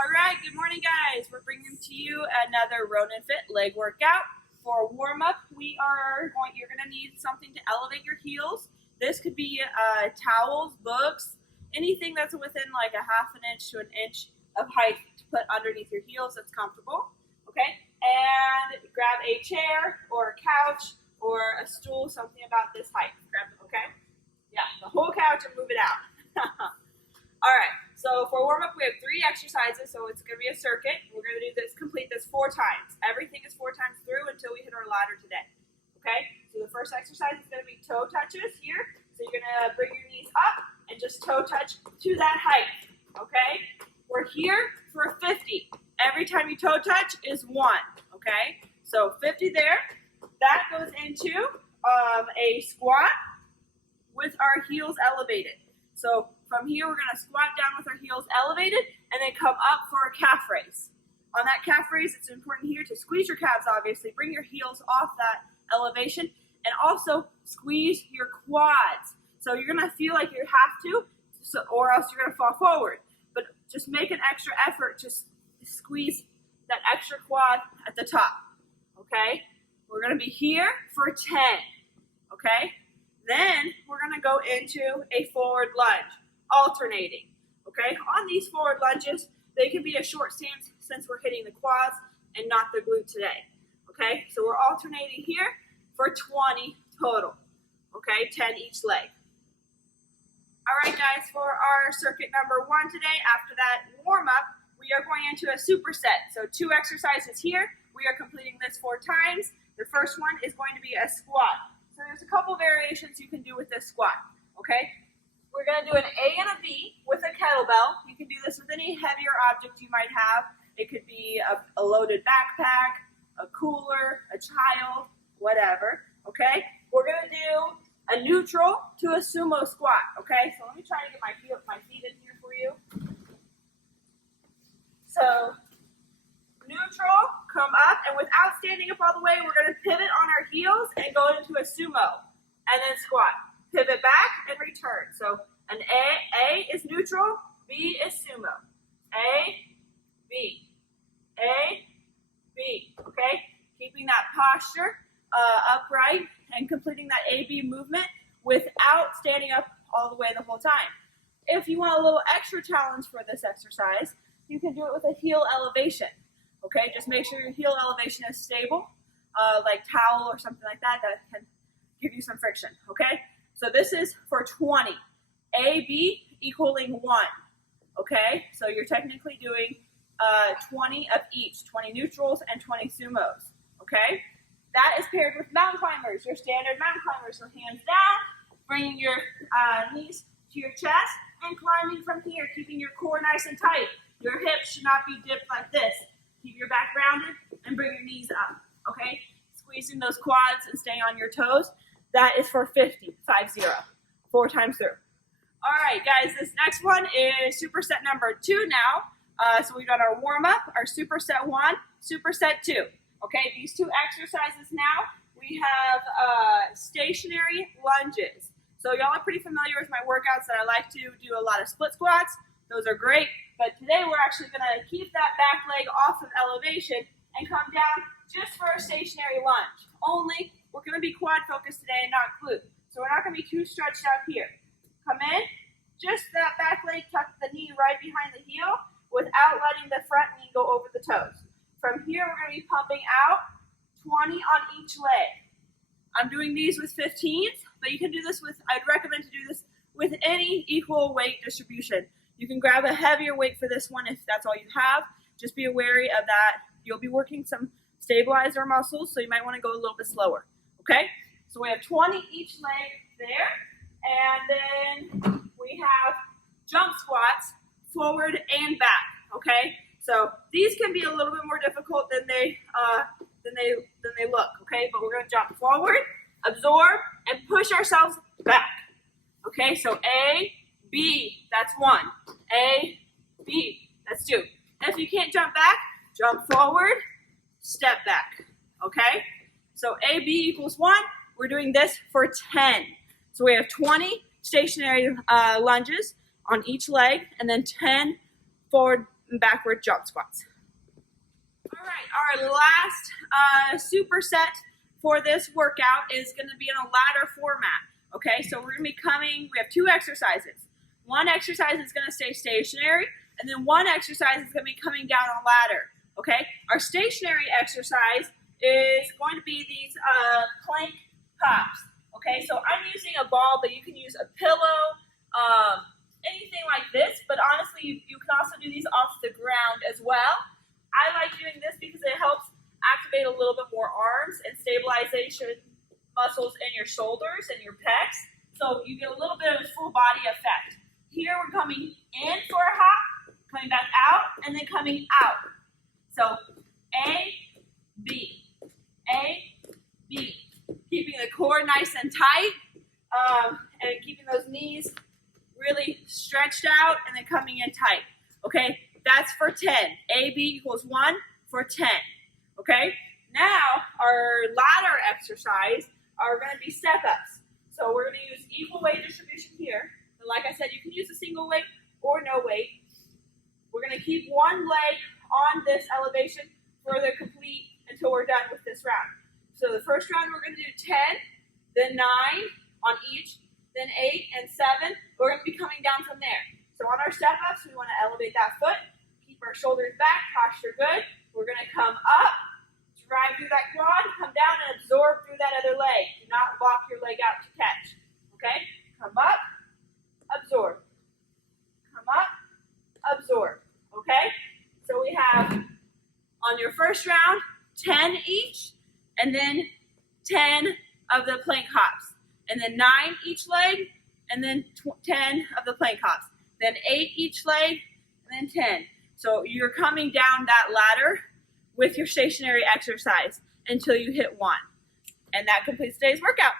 All right, good morning, guys. We're bringing to you another Ronin Fit leg workout. For warm up, you're gonna need something to elevate your heels. This could be towels, books, anything that's within like a half an inch to an inch of height to put underneath your heels that's comfortable. Okay, and grab a chair or a couch or a stool, something about this height. Grab it, okay? Yeah, the whole couch and move it out. All right, so for warm-up, we have 3 exercises, so it's going to be a circuit. We're going to complete this 4 times. Everything is 4 times through until we hit our ladder today, okay? So the first exercise is going to be toe touches here. So you're going to bring your knees up and just toe touch to that height, okay? We're here for 50. Every time you toe touch is 1, okay? So 50 there. That goes into a squat with our heels elevated. So from here, we're going to squat down with our heels elevated and then come up for a calf raise. On that calf raise, it's important here to squeeze your calves, obviously. Bring your heels off that elevation and also squeeze your quads. So you're going to feel like you have to, or else you're going to fall forward. But just make an extra effort to squeeze that extra quad at the top, okay? We're going to be here for 10, okay? Then we're going to go into a forward lunge, alternating, okay? On these forward lunges, they can be a short stance since we're hitting the quads and not the glute today, okay? So we're alternating here for 20 total, okay? 10 each leg. All right, guys, for our circuit number 1 today, after that warm-up, we are going into a superset. So 2 exercises here. We are completing this 4 times. The first one is going to be a squat. So there's a couple variations you can do with this squat, okay? We're going to do an A and a B with a kettlebell. You can do this with any heavier object you might have. It could be a loaded backpack, a cooler, a child, whatever, okay? We're going to do a neutral to a sumo squat, okay? So let me try to get my feet in here for you. So neutral, come up, and without standing up all the way, we're going to pivot on our heels and go into a sumo, and then squat. Pivot back and return. So an A is neutral, B is sumo. A, B, okay? Keeping that posture upright and completing that A-B movement without standing up all the way the whole time. If you want a little extra challenge for this exercise, you can do it with a heel elevation. Okay, just make sure your heel elevation is stable, like towel or something like that can give you some friction, okay? So this is for 20, A, B equaling 1, okay? So you're technically doing 20 of each, 20 neutrals and 20 sumos, okay? That is paired with mountain climbers, your standard mountain climbers. So hands down, bringing your knees to your chest and climbing from here, keeping your core nice and tight. Your hips should not be dipped like this. Keep your back rounded and bring your knees up, okay? Squeezing those quads and staying on your toes. That is for 50, 5-0, 4 times through. All right, guys, this next one is superset number 2 now. So we've done our warm-up, our superset 1, superset 2. Okay, these 2 exercises now, we have stationary lunges. So y'all are pretty familiar with my workouts that I like to do a lot of split squats. Those are great. But today we're actually going to keep that back leg off of elevation and come down just for a stationary lunge. Only we're going to be quad focused today and not glute. So we're not going to be too stretched out here. Come in, just that back leg, tuck the knee right behind the heel without letting the front knee go over the toes. From here, we're going to be pumping out 20 on each leg. I'm doing these with 15s, but you can do this with, I'd recommend to do this with any equal weight distribution. You can grab a heavier weight for this one if that's all you have. Just be wary of that. You'll be working some stabilizer muscles, so you might want to go a little bit slower, okay? So we have 20 each leg there, and then we have jump squats forward and back, okay? So these can be a little bit more difficult than they look, okay? But we're going to jump forward, absorb, and push ourselves back, okay? So A, B, that's 1. A, B, that's 2. If you can't jump back, jump forward, step back, okay? So A, B equals 1. We're doing this for 10. So we have 20 stationary lunges on each leg, and then 10 forward and backward jump squats. All right, our last superset for this workout is going to be in a ladder format. Okay, so we're going to be we have 2 exercises. One exercise is going to stay stationary, and then one exercise is going to be coming down a ladder. Okay, our stationary exercise is going to be these plank hops. Okay, so I'm using a ball, but you can use a pillow, anything like this, but honestly, you can also do these off the ground as well. I like doing this because it helps activate a little bit more arms and stabilization muscles in your shoulders and your pecs, so you get a little bit of a full body effect. Here we're coming in for a hop, coming back out, and then coming out. So A, B, A, B. Keeping the core nice and tight, and keeping those knees really stretched out, and then coming in tight. Okay, that's for 10. A, B equals 1 for 10. Okay, now our ladder exercise are going to be step-ups. So we're going to use equal weight distribution here. And like I said, you can use a single weight or no weight. We're going to keep one leg on this elevation for the complete until we're done with this round. So the first round we're going to do 10, then 9 on each, then 8 and 7. We're going to be coming down from there. So on our step-ups, we want to elevate that foot, keep our shoulders back, posture good. We're going to come up, drive through that quad, come down and absorb through that other leg. Do not lock your leg out to catch. Okay? Come up, absorb. Come up, absorb. Okay? So we have, on your first round, 10 each, and then 10 of the plank hops, and then 9 each leg, and then 10 of the plank hops, then 8 each leg, and then 10. So you're coming down that ladder with your stationary exercise until you hit 1. And that completes today's workout.